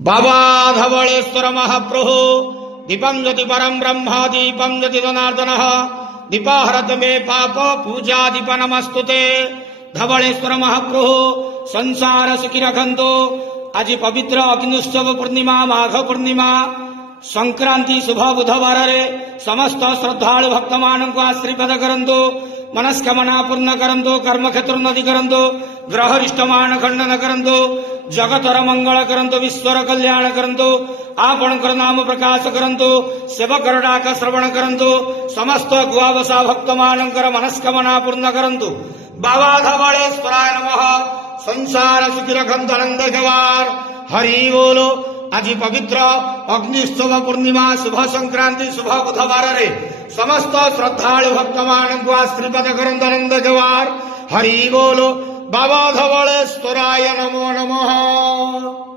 बाबा धवळेश्वर महाप्रभु दीपं ज्योति परं ब्रह्म दीपं ज्योति जनार्दन दीपाहरत मे पाप पूजा दीप नमस्तुते। धवळेश्वर महाप्रभु संसार सुखी रखंतो। आज पवित्र अग्निउत्सव पूर्णिमा माघ पूर्णिमा संक्रांति शुभ बुधवार रे समस्त श्रद्धालु भक्त मान को आशीर्वाद करंतु, मनस्कामना पूर्ण करंतु, कर्म क्षेत्र उन्नति करंतु, ग्रह रिष्टमान खंडन करंतु, जगतर मंगल करंतु, विश्वर कल्याण करंतु, आपणकर नाम प्रकाश करंतु, सेवकर डाक श्रवण करंतु, समस्त गुआवसा भक्त मानकर मनस्कामना पूर्ण करंतु। बाबा धवळेश्वराय नमः। संसार सुखी रखंतु आनंद गवार। हरि बोलो। आज पवित्र अग्निउत्सव पूर्णिमा शुभ संक्रांति शुभ बुधवार रे समस्त श्रद्धालु भक्त मान को आशीर्वाद करंतु आनंद गवार। हरि बोलो। बाबा धवळेश्वराय नमो नमः।